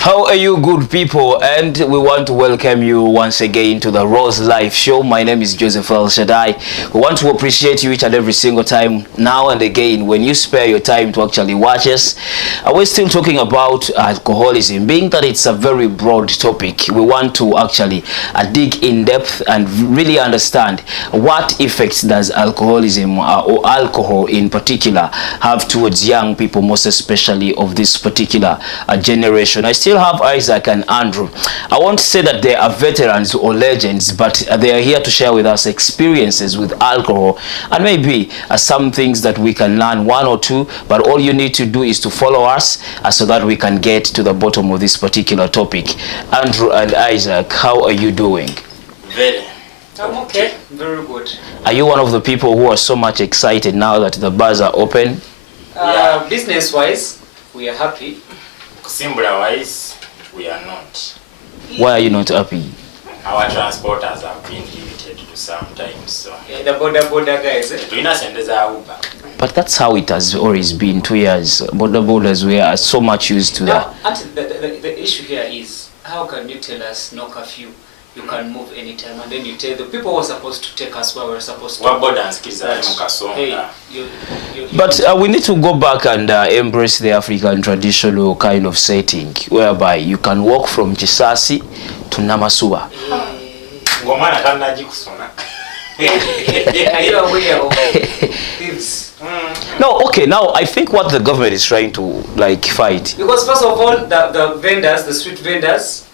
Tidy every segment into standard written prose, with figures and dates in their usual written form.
How are you, good people? And we want to welcome you once again to the Rose Life Show. My name is Joseph El Shaddai. We want to appreciate you each and every single time, now and again, when you spare your time to actually watch us. We're still talking about alcoholism, being that it's a very broad topic. We want to actually dig in depth and really understand what effects does alcoholism or alcohol in particular have towards young people, most especially of this particular generation. I still have Isaac and Andrew. I won't say that they are veterans or legends, but they are here to share with us experiences with alcohol and maybe some things that we can learn, one or two, but all you need to do is to follow us so that we can get to the bottom of this particular topic. Andrew and Isaac, how are you doing? Very. I'm okay. Very good. Are you one of the people who are so much excited now that the bars are open? Business-wise, we are happy. Simbra-wise, we are not. Why are you not happy? Our transporters have been limited to sometimes, so. Yeah, the border guys. But that's how it has always been. 2 years. Borders, we are so much used to that. The issue here is, how can you tell us no curfew? You can move anytime, and then you tell the people who are supposed to take us where we're supposed to. But we need to go back and embrace the African traditional kind of setting, whereby you can walk from Chisasi to Namasuba. Are you aware of thieves? No, okay, now I think what the government is trying to like fight. Because first of all, the vendors, the street vendors,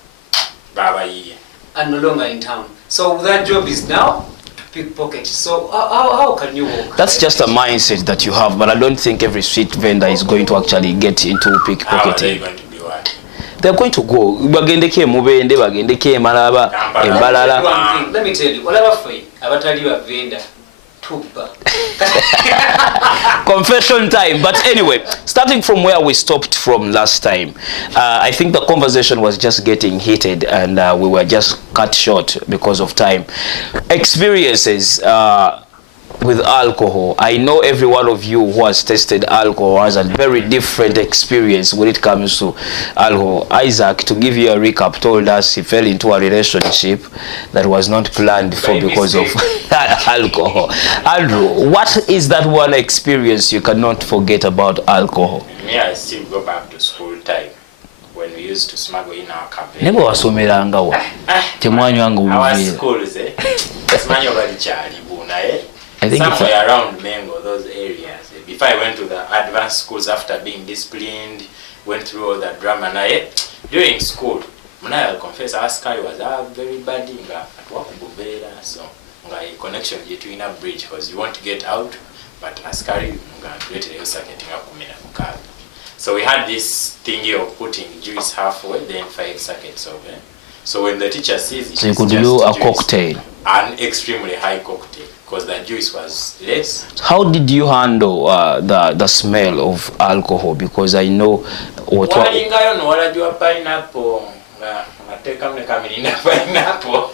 are no longer in town. So that job is now to pickpocket. So how can you walk? That's just a mindset that you have, but I don't think every street vendor is going to actually get into pickpocketing. How are they going to be what? They're going to go. Let me tell you, whatever for you, I will tell you a vendor. Confession time. But anyway, starting from where we stopped from last time, I think the conversation was just getting heated and we were just cut short because of time. Experiences with alcohol. I know every one of you who has tasted alcohol has a very different experience when it comes to alcohol. Isaac, to give you a recap, told us he fell into a relationship that was not planned for because of alcohol. Andrew, what is that one experience you cannot forget about alcohol? Me, I still go back to school time when we used to smuggle in our cafe. Never was so melangawa. Our schools, I think somewhere around Mengo, those areas. Before I went to the advanced schools after being disciplined, went through all that drama. And during school, I'll confess, our sky was very bad. So, a connection between a bridge because you want to get out, but Askari so we had this thingy of putting juice halfway, then 5 seconds of it. So when the teacher sees it, so you could do a cocktail, an extremely high cocktail, because the juice was less. How did you handle the smell of alcohol? Because I know pineapple.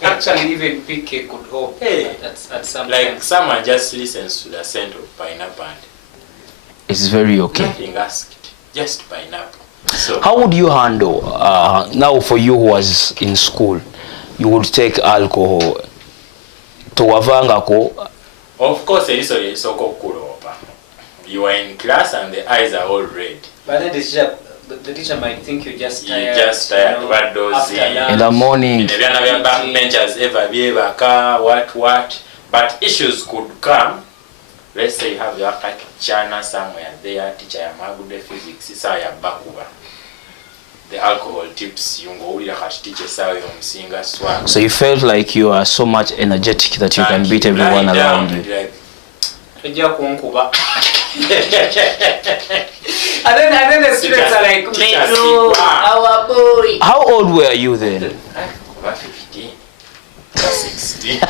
Actually, even PK could hope. Hey, at some like point. someone just listens to the scent of pineapple. it's very okay. Nothing asked, just pineapple. So how would you handle now for you who was in school? You would take alcohol to wavangako. Of course, you are in class and the eyes are all red. But then the teacher might think you're just tired. You're just tired. You know, In the morning. What. But issues could come. Let's say you have your chana somewhere there, teacher ya magude physics, isa ya bakuba. The alcohol tips, So you felt like you are so much energetic that you can beat everyone around you. And then the students are like, Metro, our boy. How old were you then? 15, 16.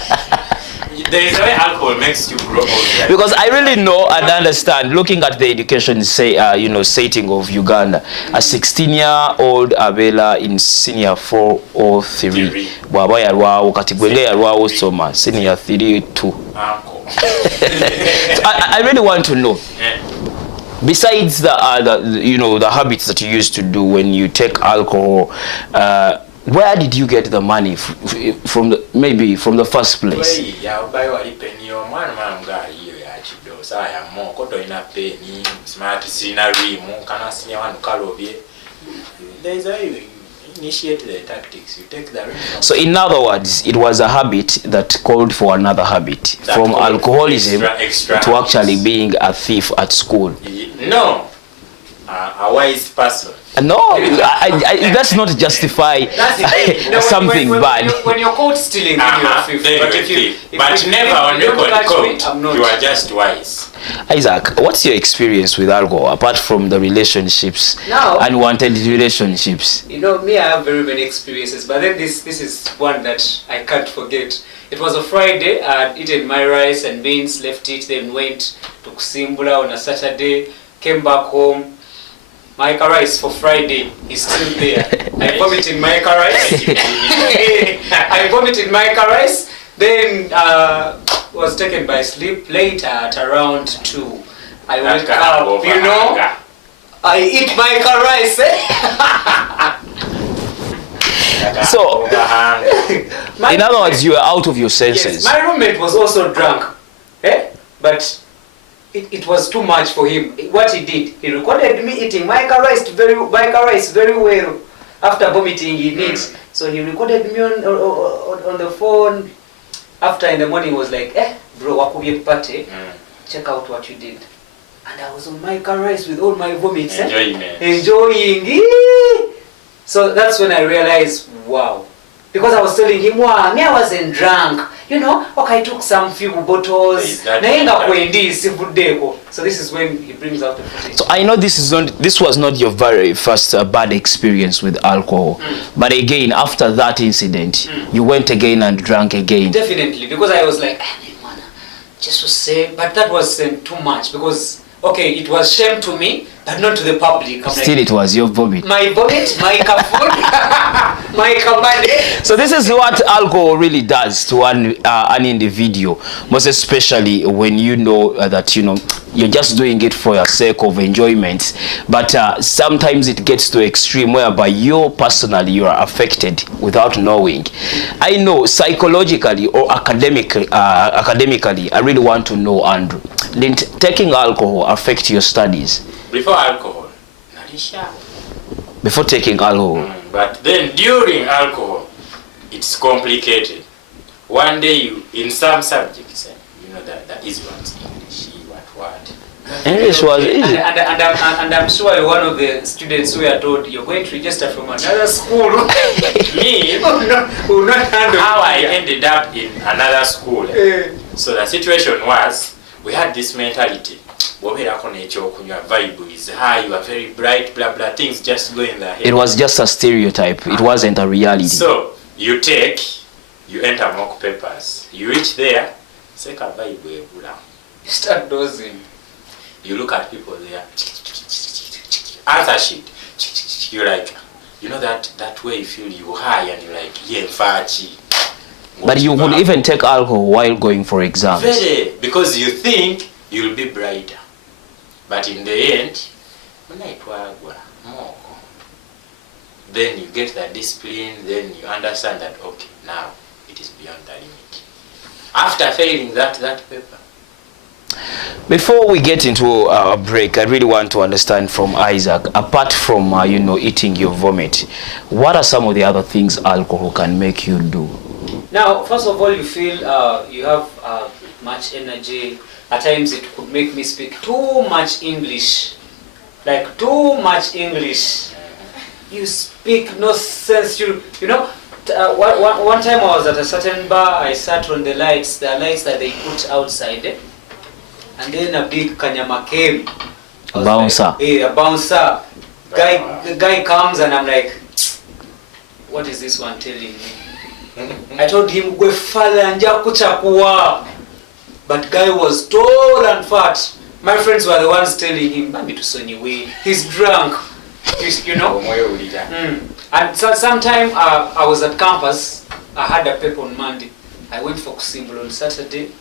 There is a way alcohol makes you grow old. Because I really know and understand, looking at the education setting of Uganda, a 16-year-old Abela in senior 4 or 3, Baba yarwawo kati gwenge yarwawo soma senior 3 2. I really want to know, Besides the habits that you used to do when you take alcohol, where did you get the money from? Maybe from the first place. Initiate the tactics. You take the So in other words, it was a habit that called for another habit, that from alcoholism extra to actually being a thief at school. No, a wise person. No, that's not justify something bad. When you're caught stealing, you're a thief. But never when you're caught, you are just wise. Isaac, what's your experience with alcohol apart from the relationships, unwanted relationships? You know, me, I have very many experiences, but then this is one that I can't forget. It was a Friday. I had eaten my rice and beans, left it, then went to Kusimbula on a Saturday, came back home. My rice for Friday is still there. I vomited my rice. I vomited my rice. Then was taken by sleep. Later at around 2, I wake up. You know, I eat my rice. So, in other words, you were out of your senses. Yes, my roommate was also drunk, but it was too much for him. What he did, he recorded me eating my rice very well. After vomiting, he needs. So he recorded me on the phone. After in the morning, he was like, bro, wakubye party. Check out what you did. And I was on my rice with all my vomits. Enjoying. So that's when I realized, wow. Because I was telling him, wow, me, I wasn't drunk. You know, okay, I took some few bottles. So this is when he brings out the footage. So I know this was not your very first bad experience with alcohol. But again, after that incident, you went again and drank again. Definitely, because I was like, just to say, but that wasn't too much because, okay, it was shame to me, but not to the public. Still, it was your vomit. My vomit, my food, my command. So this is what alcohol really does to an individual, most especially when you know that you're just doing it for your sake of enjoyment. But sometimes it gets to extreme whereby you personally you are affected without knowing. I know psychologically or academically, I really want to know, Andrew, didn't taking alcohol affect your studies? Before alcohol, before taking alcohol. But then during alcohol, it's complicated. One day you, in some subjects, that is what English, English was easy. And I'm sure one of the students who are told you're going to register from another school. Me, will not handle how I ended up in another school. So the situation was, we had this mentality. Vibe is high, you are very bright, blah blah, things just go in the head. It was just a stereotype, it wasn't a reality. So you enter mock papers, you reach there, you start dozing. You look at people there, answer sheet, you're like, that way you feel you high and you're like, yeah, fachi. But you would even take alcohol while going for exams. Very, because you think you'll be brighter. But in the end, then you get that discipline, then you understand that, okay, now it is beyond the limit. After failing that paper. Before we get into a break, I really want to understand from Isaac, apart from eating your vomit, what are some of the other things alcohol can make you do? Now, first of all, you feel you have much energy. At times it could make me speak too much English. Like too much English. You speak no sense. One time I was at a certain bar, I sat on the lights that they put outside. And then a big kanyama came. A bouncer. A bouncer. The guy comes and I'm like, what is this one telling me? I told him, go fala nja kuchapua. But guy was tall and fat. My friends were the ones telling him, he's drunk. And so sometime I was at campus. I had a paper on Monday. I went for Kusimbula on Saturday.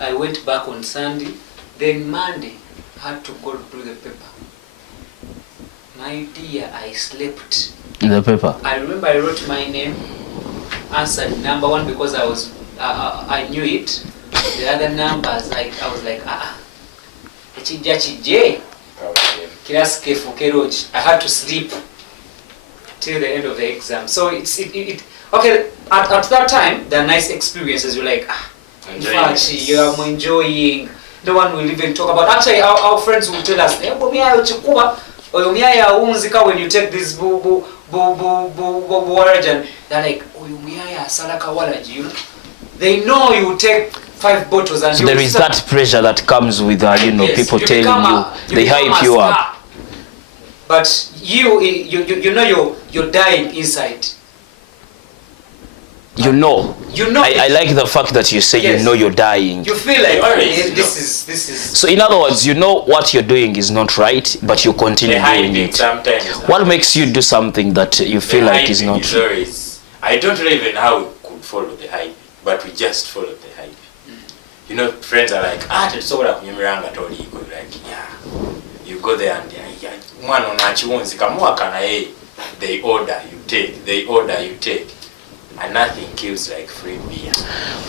I went back on Sunday. Then Monday, had to go do the paper. My dear, I slept. In the paper? I remember I wrote my name, answered number 1 because I knew it. The other numbers, I was like, I had to sleep till the end of the exam. So it okay, at that time, there are nice experiences. You're like, in fact, you're enjoying. No one will even talk about. Actually, our friends will tell us, when you take this warajan, they're like, they know you take 5 bottles and so there is that pressure that comes with yes, people telling you, they hype you up. But you know you're dying inside. You know. I like the fact that you say yes. You know you're dying. You feel like this is. So in other words, you know what you're doing is not right, but you continue doing it. What makes you do something that you feel like is not true? I don't know even how we could follow the hype, but we just follow the hype. You know, friends are like, so what you like, yeah. You go there and they order, you take. They order, you take. And nothing kills like free beer.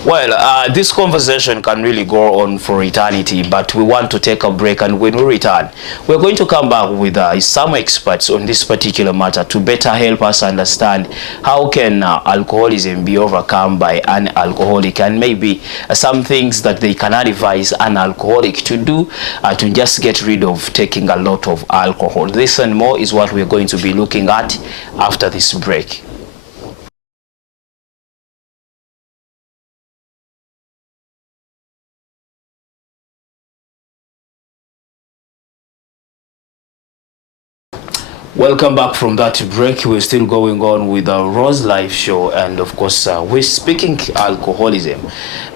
Well, this conversation can really go on for eternity, but we want to take a break, and when we return, we're going to come back with some experts on this particular matter to better help us understand how can alcoholism be overcome by an alcoholic, and maybe some things that they can advise an alcoholic to do to just get rid of taking a lot of alcohol. This and more is what we're going to be looking at after this break. Welcome back from that break. We're still going on with the Rose Life Show, and of course we're speaking alcoholism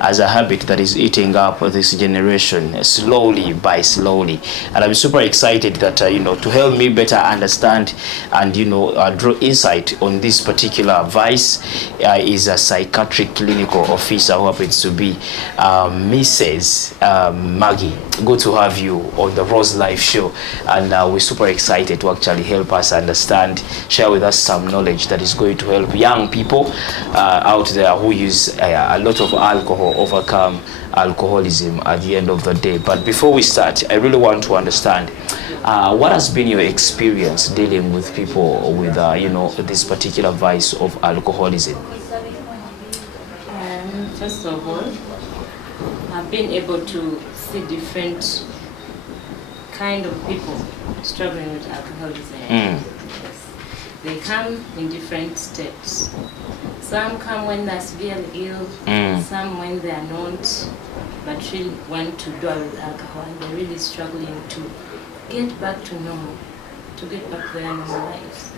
as a habit that is eating up this generation slowly by slowly. And I'm super excited that to help me better understand and draw insight on this particular vice is a psychiatric clinical officer who happens to be Mrs. Margie. Good to have you on the Rose Life Show, and we're super excited to actually help us understand, share with us some knowledge that is going to help young people out there who use a lot of alcohol overcome alcoholism at the end of the day. But before we start, I really want to understand what has been your experience dealing with people with this particular vice of alcoholism. First of all, I've been able to see different kind of people struggling with alcoholism. Yes. They come in different steps. Some come when they're severely ill, some when they are not, but really want to dwell with alcohol, and they're really struggling to get back to normal, to get back to their normal lives.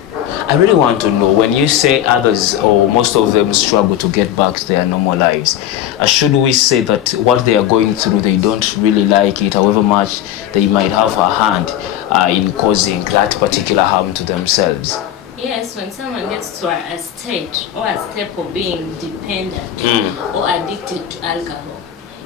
I really want to know, when you say others or most of them struggle to get back to their normal lives, should we say that what they are going through, they don't really like it, however much they might have a hand in causing that particular harm to themselves? Yes, when someone gets to a stage or a step of being dependent or addicted to alcohol,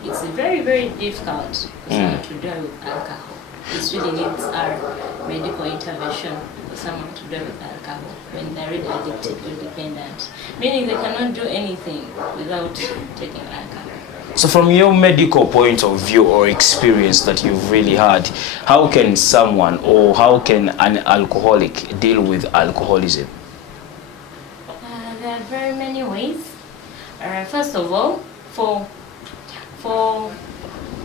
it's very, very difficult for someone to deal with alcohol. It really needs our medical intervention for someone to deal with alcohol when they're really addicted or dependent, meaning they cannot do anything without taking alcohol. So from your medical point of view or experience that you've really had, how can someone or how can an alcoholic deal with alcoholism? There are very many ways. First of all, for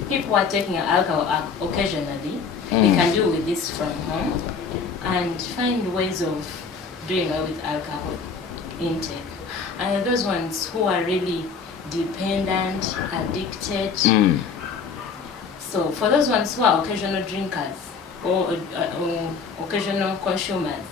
people who are taking alcohol occasionally, they can deal with this from home and find ways of doing away with alcohol intake. And those ones who are really dependent, addicted. So for those ones who are occasional drinkers or occasional consumers,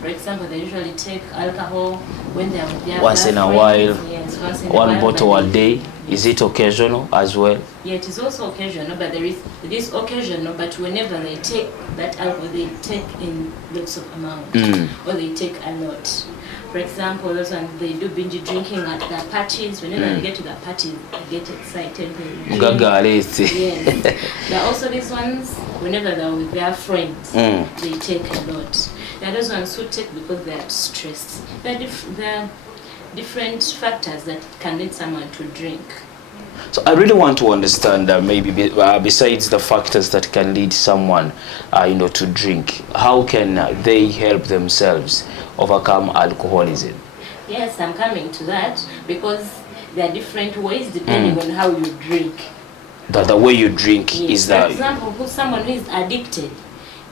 for example, they usually take alcohol when they are with their once in a while. Yes, once in one a while, bottle a day. Is it occasional as well? Yeah, it is also occasional, but it is occasional, but whenever they take that alcohol, they take in lots of amounts, or they take a lot. For example, those ones, they do binge drinking at their parties. Whenever they get to the party, they get excited. They drink. Yes. There are also these ones, whenever they're with their friends, they take a lot. There are those ones who take because they are stressed. There are different factors that can lead someone to drink. So I really want to understand maybe besides the factors that can lead someone, to drink, how can they help themselves overcome alcoholism? Yes, I'm coming to that because there are different ways depending on how you drink. The way you drink is For example, someone who is addicted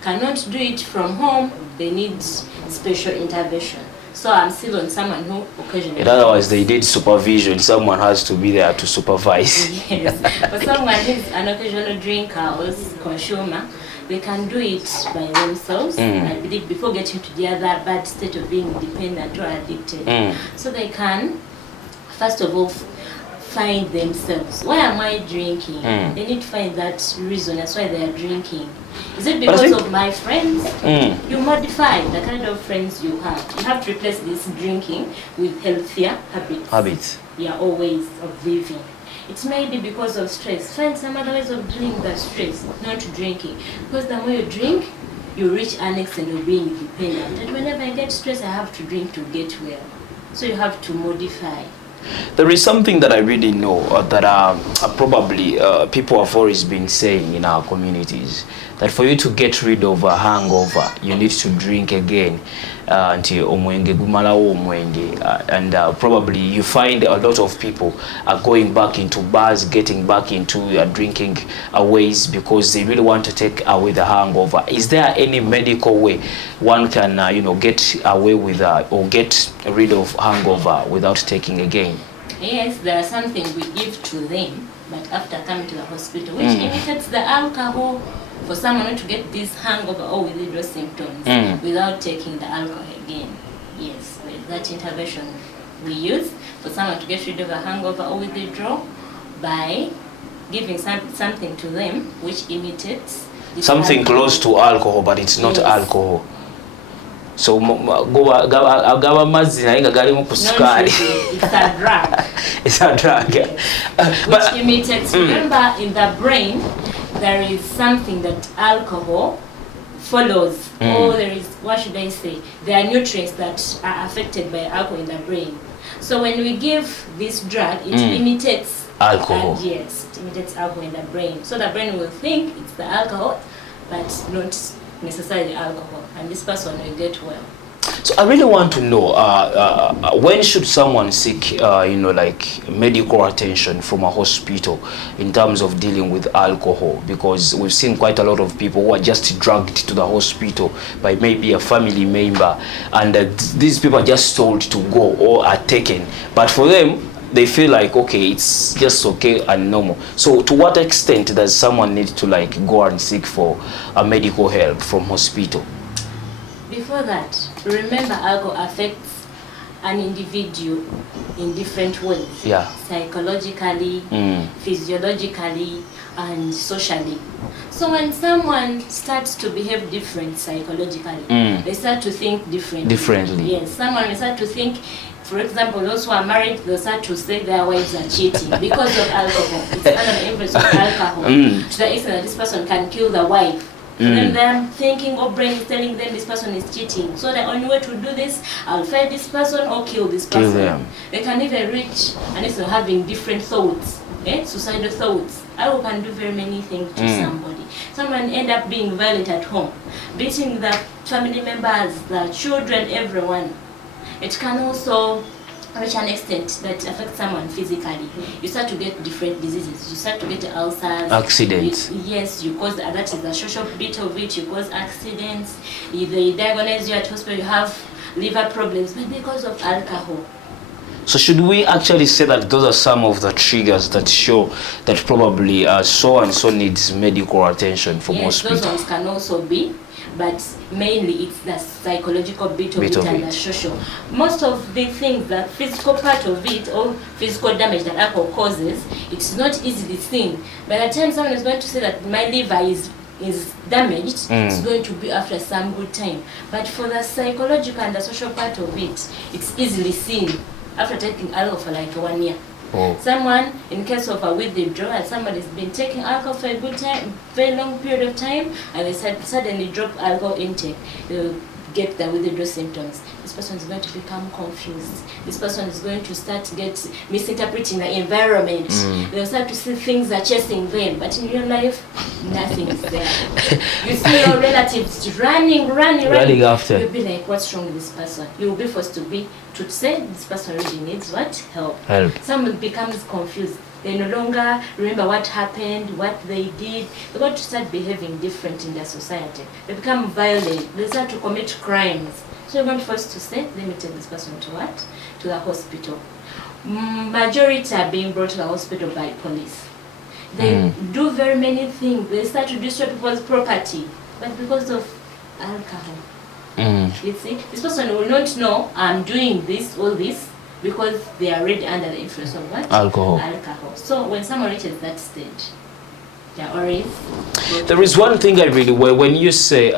cannot do it from home. They need special intervention. So I'm still on someone who occasionally... In other words, they need supervision. Someone has to be there to supervise. Yes. For someone who's an occasional drinker or consumer, they can do it by themselves, I believe, before getting to the other bad state of being dependent or addicted. So they can, first of all, find themselves. Why am I drinking? They need to find that reason. That's why they are drinking. Is it because of my friends? You modify the kind of friends you have. You have to replace this drinking with healthier habits. Yeah, or ways of living. It may be because of stress. Find some other ways of dealing with that stress, not drinking. Because the more you drink, you reach an extent of being dependent. And whenever I get stressed, I have to drink to get well. So you have to modify. There is something that I really know that probably people have always been saying in our communities, that for you to get rid of a hangover, you need to drink again until omwenge gumalawo omwenge, and probably you find a lot of people are going back into bars, getting back into drinking ways because they really want to take away the hangover. Is there any medical way one can get away with or get rid of hangover without taking again? Yes, there are something we give to them, but after coming to the hospital, which imitates the alcohol, for someone to get this hangover or withdrawal symptoms without taking the alcohol again. Yes, with that intervention we use for someone to get rid of a hangover or withdrawal by giving something to them which imitates this something alcohol. Close to alcohol, but it's not alcohol. So agaba mazzi naye nga galimu ku sukali. It's a drug. It's a drug. Which imitates. Remember, in the brain there is something that alcohol follows, or there is, what should I say, there are nutrients that are affected by alcohol in the brain. So when we give this drug, it imitates alcohol. Yes, it imitates alcohol in the brain. So the brain will think it's the alcohol, but not necessarily alcohol, and this person will get well. So I really want to know when should someone seek like medical attention from a hospital in terms of dealing with alcohol, because we've seen quite a lot of people who are just dragged to the hospital by maybe a family member, and these people are just told to go or are taken, but for them they feel like, okay, it's just okay and normal. So to what extent does someone need to go and seek for a medical help from hospital? Before that, remember, alcohol affects an individual in different ways. Yeah. Psychologically, physiologically, and socially. So when someone starts to behave different psychologically, they start to think differently. Yes, someone will start to think, for example, those who are married, they'll start to say their wives are cheating because of alcohol. It's under the influence of alcohol. To the extent that this person can kill the wife. Then they're thinking, or brain is telling them this person is cheating. So the only way to do this, I'll fight this person or kill this person. Kill them. They can even reach and it's having different thoughts, suicidal thoughts. I can do very many things to somebody. Someone end up being violent at home, beating the family members, the children, everyone. It can also reach an extent that affects someone physically. You start to get different diseases. You start to get ulcers. Accidents. Yes, you cause that is the social bit of it. You cause accidents. They diagnose you at hospital. You have liver problems, but because of alcohol. So should we actually say that those are some of the triggers that show that probably so and so needs medical attention from hospital? Yes, those ones can also be, but mainly it's the psychological bit of it and the social. Most of the things, the physical part of it or physical damage that alcohol causes, it's not easily seen. By the time someone is going to say that my liver is is damaged, it's going to be after some good time. But for the psychological and the social part of it, it's easily seen after taking alcohol for like 1 year. Oh. Someone, in case of a withdrawal, somebody's been taking alcohol for a good time, very long period of time, and they suddenly drop alcohol intake. They'll get the withdrawal symptoms. This person is going to become confused. This person is going to start to get misinterpreting the environment. They'll start to see things are chasing them, but in real life, nothing is there. You see your relatives running after. You'll be like, what's wrong with this person? You'll be forced to say this person really needs what? Help. Someone becomes confused. They no longer remember what happened, what they did. They're going to start behaving different in their society. They become violent. They start to commit crimes. So you're going to force to say, let me take this person to what? To the hospital. Majority are being brought to the hospital by police. They do very many things. They start to destroy people's property, but because of alcohol. You see, this person will not know I'm doing all this, because they are already under the influence of what? Alcohol. So when someone reaches that stage, they're always... There is one thing I really, when you say,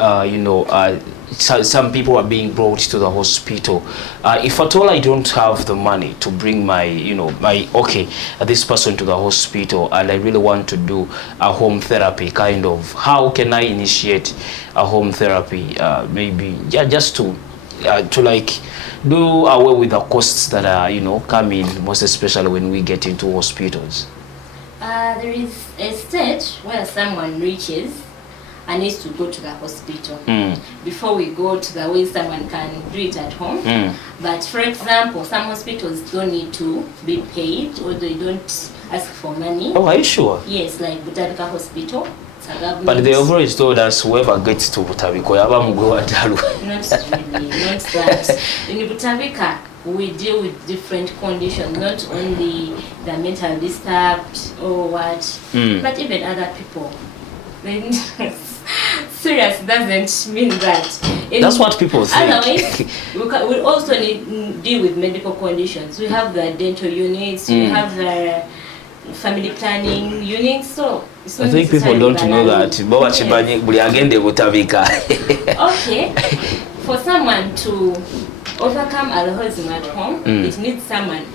some people are being brought to the hospital. If at all I don't have the money to bring this person to the hospital, and I really want to do a home therapy kind of, how can I initiate a home therapy? Maybe just to like do away with the costs that are come in, most especially when we get into hospitals. There is a stage where someone reaches and needs to go to the hospital before we go to the way someone can do it at home. But for example, some hospitals don't need to be paid, or they don't ask for money. Oh, are you sure? Yes, like Butabika Hospital. But they have always told us whoever gets to Butabika, not really, not that. In Butabika, we deal with different conditions, not only the mental disturbed or what, but even other people. Serious doesn't mean that. That's what people think. Otherwise, we also deal with medical conditions. We have the dental units, we have the family planning units, so it's not I think people don't know that. Okay, for someone to overcome alcoholism at home, it needs someone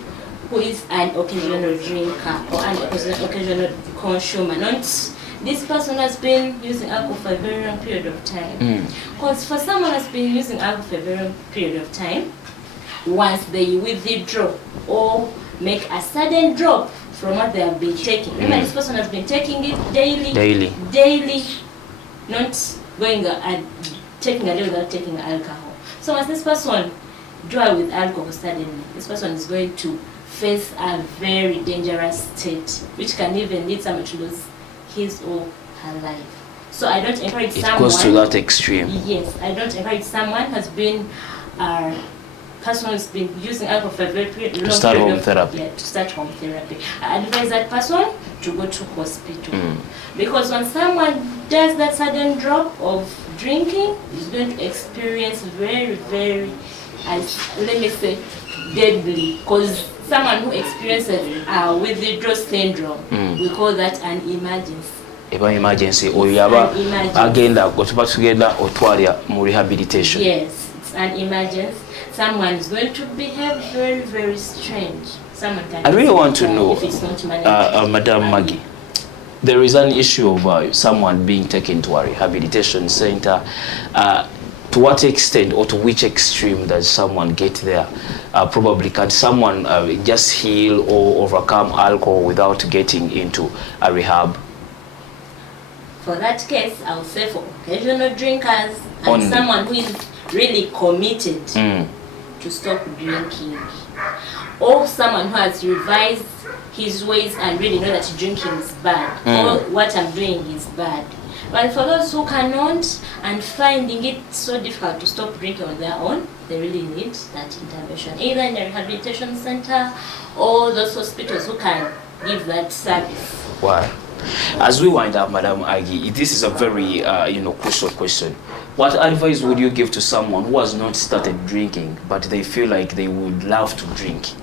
who is an occasional drinker or an occasional consumer, not this person has been using alcohol for a very long period of time. Because for someone who has been using alcohol for a very long period of time, once they withdraw or make a sudden drop from what they have been taking, remember this person has been taking it daily, not going and taking a little without taking alcohol. So once this person draw with alcohol suddenly, this person is going to face a very dangerous state, which can even lead someone to lose his or her life. So I don't encourage someone... It goes to that extreme. Yes, I don't encourage someone who has been person who's been using alcohol for a very long period to start home therapy. Yeah, to start home therapy. I advise that person to go to hospital. Because when someone does that sudden drop of drinking, is going to experience very, very, let me say, deadly. Because someone who experiences withdrawal syndrome, we call that an emergency. Emergency, or yaba agenda tugenda otwalya mu rehabilitation. Yes, it's an emergency. Someone is going to behave very, very strange. Someone can. I really want to know, if it's not managed. Madam Margie, there is an issue of someone being taken to a rehabilitation center. To what extent or to which extreme does someone get there? Probably can someone just heal or overcome alcohol without getting into a rehab? For that case, I would say for occasional drinkers and Only. Someone who is really committed to stop drinking, or someone who has revised his ways and really know that drinking is bad, or what I'm doing is bad. But for those who cannot and finding it so difficult to stop drinking on their own, they really need that intervention, either in a rehabilitation center or those hospitals who can give that service. Wow. As we wind up, Madam Agi, this is a very crucial question. What advice would you give to someone who has not started drinking, but they feel like they would love to drink?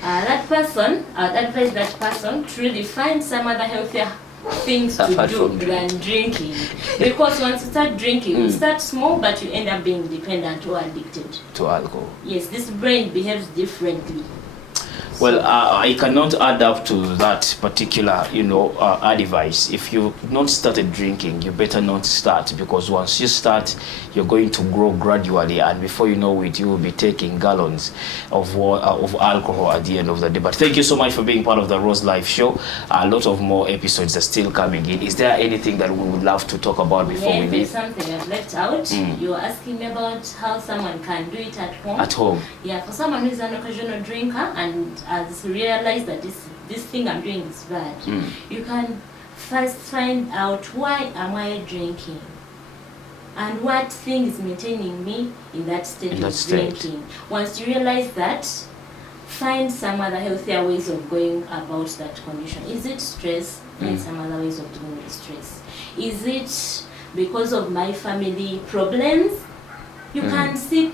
That person, I would advise that person to really find some other healthier things to Apart do from than drinking. Because once you start drinking, you start small, but you end up being dependent or addicted to alcohol. Yes, this brain behaves differently. Well, I cannot add up to that particular, advice. If you've not started drinking, you better not start, because once you start, you're going to grow gradually, and before you know it, you will be taking gallons of alcohol at the end of the day. But thank you so much for being part of the Rose Life Show. A lot of more episodes are still coming in. Is there anything that we would love to talk about before we There's leave? something I've left out. You were asking me about how someone can do it at home. At home? Yeah, for someone who's an occasional drinker and has realized that this thing I'm doing is bad, you can first find out, why am I drinking? And what thing is maintaining me in that state of drinking? Once you realize that, find some other healthier ways of going about that condition. Is it stress? Find some other ways of dealing with stress. Is it because of my family problems? You can seek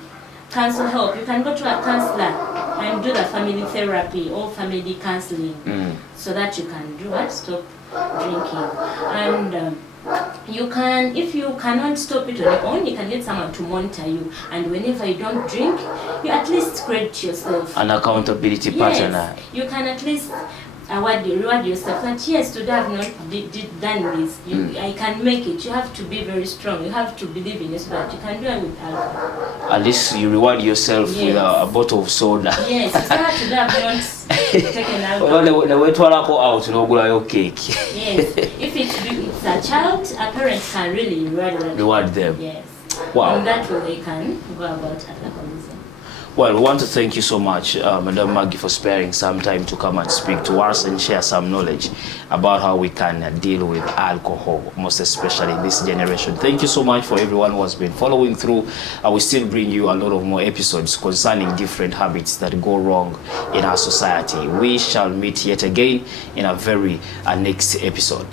counsel help. You can go to a counselor and do the family therapy or family counseling, so that you can do what? Stop drinking. And you can, if you cannot stop it on your own, you can get someone to monitor you, and whenever you don't drink, you at least credit yourself. An accountability partner. Yes, you can at least reward yourself that, yes, today I've not done this. I can make it. You have to be very strong. You have to believe in yourself that you can do it with alcohol. At least you reward yourself with a bottle of soda. Yes, it's hard to have not taken alcohol. The way to alcohol out, no cake. Yes, if it's a child, a parent can really reward them. Yes. Wow. And that way they can go about alcoholism. Well, we want to thank you so much, Madam Margie, for sparing some time to come and speak to us and share some knowledge about how we can deal with alcohol, most especially in this generation. Thank you so much for everyone who has been following through. I will still bring you a lot of more episodes concerning different habits that go wrong in our society. We shall meet yet again in a very next episode.